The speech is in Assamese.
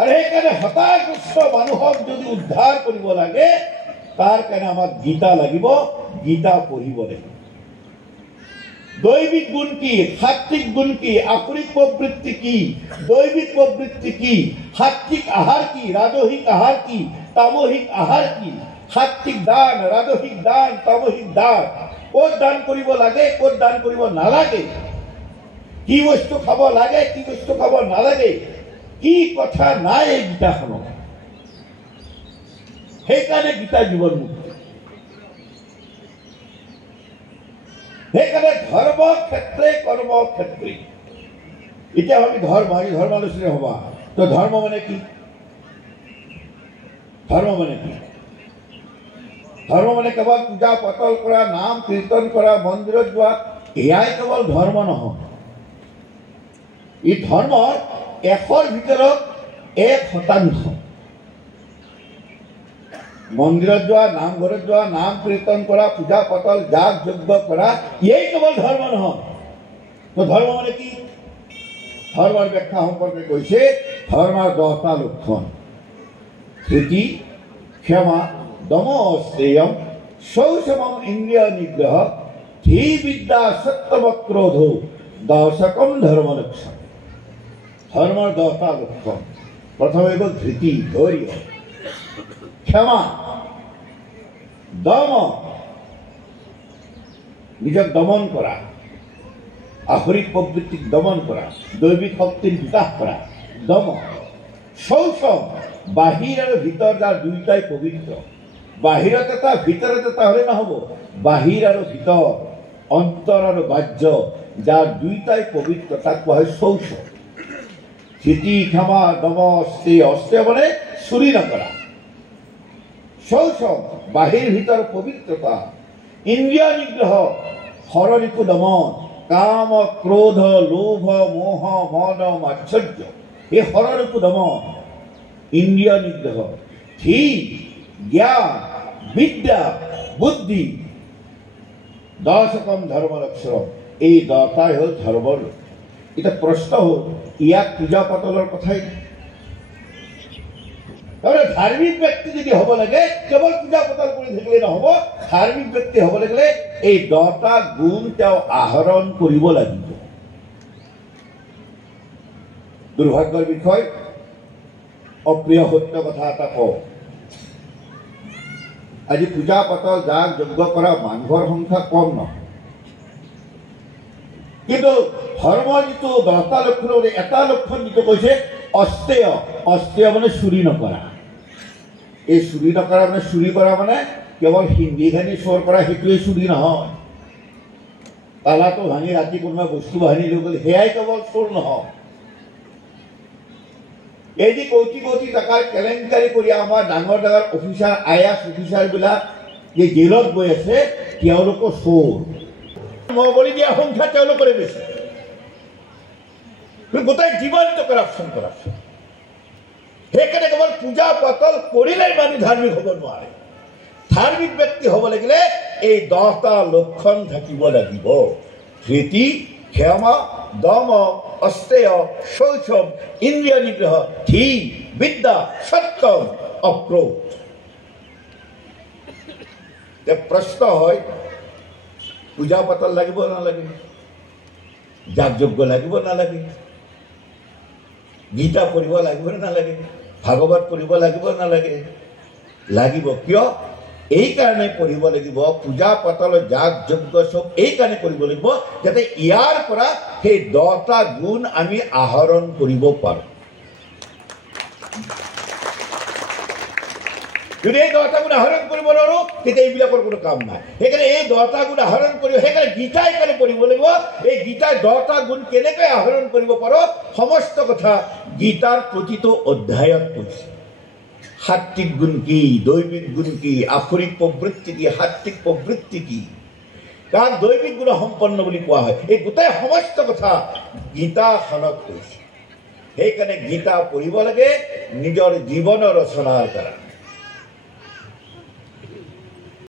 আৰু সেইকাৰণে হতাশগ্ৰস্ত মানুহক যদি উদ্ধাৰ কৰিব লাগে তাৰ কাৰণে আমাক গীতা লাগিব, গীতা পঢ়িব লাগিব। দৈবিক গুণ কি, সাত্বিক গুণ কি, আসুরিক প্রবৃত্তি কি, দৈবিক প্রবৃত্তি কি, সাত্বিক আহার কি, রাজহিক আহার কি, তামহিক আহার কি, সাত্বিক দান, রাজহিক দান, তামহিক দান, ক'ত দান কৰিব লাগে, ক'ত দান কৰিব নালাগে, কি বস্তু খাব লাগে, কি বস্তু খাব নালাগে, কি কথা নাই এই গীতাখনত। সেইকাৰণে গীতা জীৱন মুক্তি। সেইকাৰণে ধৰ্ম ক্ষেত্ৰে কৰ্ম ক্ষেত্ৰে। এতিয়া আমি ধৰ্মালোচনী হবা, তো ধৰ্ম মানে কি? ধৰ্ম মানে কি? ধৰ্ম মানে কেৱল পূজা পাতল কৰা, নাম কীৰ্তন কৰা, মন্দিৰত যোৱা, এয়াই কেৱল ধৰ্ম নহয়। এই ধৰ্মৰ 100ৰ ভিতৰত 1% মন্দিৰত যোৱা, নামঘৰত যোৱা, নাম কীৰ্তন কৰা, পূজা পাতল, যাগ যজ্ঞ কৰা, এই কেৱল ধৰ্ম নহয়। তো ধৰ্ম মানে কি? ধৰ্মৰ ব্যাখ্যা সম্পৰ্কে কৈছে ধৰ্মৰ 10টা লক্ষণ: ধৃতি, ক্ষমা, দম, শ্রেয়ম, শৌচমম, ইন্দ্রিয় নিগ্রহ, ধী, বিদ্যা, সত্যম, ক্রোধ, দশকম ধর্ম লক্ষণ। ধর্মের 10টা লক্ষণ। প্রথমে হল ধৃতি, ধৈর্য, ক্ষমা, দম, নিজক দমন করা, আসরিক প্রবৃত্তিক দমন করা, দৈবিক শক্তির বিকাশ করা, দম, শৌচম, বাহির আর ভিতর যার দুইটাই পবিত্র। বাহিৰত এটা ভিতৰত এটা হলে নহব, বাহিৰ আৰু ভিতৰ, অন্তৰ আৰু বাহ্য যাৰ দুইটাই পবিত্ৰ, তাক কোৱা হয় শৌচ। ধৃতি, ক্ষমা, দম, শ্ৰেয়। শ্ৰেয় মানে চুৰি নকৰা। শৌচ বাহিৰ ভিতৰ পবিত্ৰতা। ইন্দ্ৰিয় নিগ্ৰহ, হৰৰিপু দমন, কাম, ক্ৰোধ, লোভ, মোহ, মদ, মাৎসৰ্য, এই হৰৰিপু দমন, ইন্দ্ৰিয় নিগ্ৰহ। ধী, জ্ঞান, বিদ্যা, বুদ্ধি, দশকম ধৰ্ম লক্ষণ। এই 10টাই হল ধৰ্মৰ। এটা প্ৰশ্ন হল, ইয়াত পূজা পাতলৰ কথাই তাহলে ধাৰ্মিক ব্যক্তি যদি হব লাগে কেৱল পূজা পাতল কৰি থাকিলে নহব। ধাৰ্মিক ব্যক্তি হব লাগিলে এই 10টা গুণ তেওঁ আহৰণ কৰিব লাগিব। দুৰ্ভাগ্যৰ বিষয়, অপ্ৰিয় সত্য কথা এটা কওঁ। আজি পূজা পাতল, যাগ যজ্ঞ কৰা মানুহৰ সংখ্যা কম নহয়, কিন্তু ধৰ্মৰ যিটো 10টা লক্ষণ, এটা লক্ষণ যিটো কৈছে অস্তেয়। অস্তেয় মানে চুৰি নকৰা। এই চুৰি নকৰা মানে, চুৰি কৰা মানে কেৱল হিন্দীখিনি চোৰ কৰা, সেইটোৱে চুৰি নহয়। তালাটো ভাঙি ৰাতি কোনোবা বস্তু বাহিনী লৈ গ'লে সেয়াই কেৱল চোৰ নহয়। এই যে কোটি কোটি টকাৰ কেলেংকাৰী কৰি আমাৰ ডাঙৰ ডাঙৰ অফিচাৰ, IAS অফিচাৰবিলাক যে জেলত গৈ আছে, তেওঁলোকো চোৰ। মহবলি দিয়া সংখ্যা তেওঁলোকৰে বেছি। গোটেই জীৱনটো কৰাপশ্যন। সেইকাৰণে কেৱল পূজা পাতল কৰিলেই মানুহ ধাৰ্মিক হ'ব নোৱাৰে। ধাৰ্মিক ব্যক্তি হ'ব লাগিলে এই 10টা লক্ষণ থাকিব লাগিব: ধৃতি, ক্ষমা, দম, অস্তেয়, শৌচম, ইন্দ্রিয় নিগ্রহ, ধী, বিদ্যা, সত্যম, অক্রোধ। প্রশ্ন হয়, পূজা পাতল লাগিব নালাগে? যাগ যজ্ঞ লাগিব নালাগে? গীতা পঢ়িব লাগিব নালাগে? ভাগৱত পঢ়িব লাগিব নালাগে? লাগিব। কিয়? এই কাৰণে পঢ়িব লাগিব। পূজা পাতল, যাগ যজ্ঞ সব এই কাৰণে কৰিব লাগিব যাতে ইয়াৰ পৰা সেই 10টা গুণ আমি আহৰণ কৰিব পাৰোঁ। যদি এই 10টা গুণ আহৰণ কৰিব নোৱাৰোঁ তেতিয়া এইবিলাকৰ কোনো কাম নাই। সেইকাৰণে এই 10টা গুণ আহৰণ কৰিব, সেইকাৰণে গীতা এইকাৰণে পঢ়িব লাগিব। এই গীতাৰ 10টা গুণ কেনেকৈ আহৰণ কৰিব পাৰোঁ সমস্ত কথা গীতাৰ প্ৰতিটো অধ্যায়ত কৈছে। সাত্বিক গুণ কি, দৈবিক গুণ কি, আসুৰিক প্ৰবৃত্তি কি, সাত্বিক প্ৰবৃত্তি কি, কাক দৈবিক গুণ সম্পন্ন বুলি কোৱা হয়, এই গোটেই সমস্ত কথা গীতাখনত কৈছে। সেইকাৰণে গীতা পঢ়িব লাগে নিজৰ জীৱন ৰচনাৰ কাৰণে।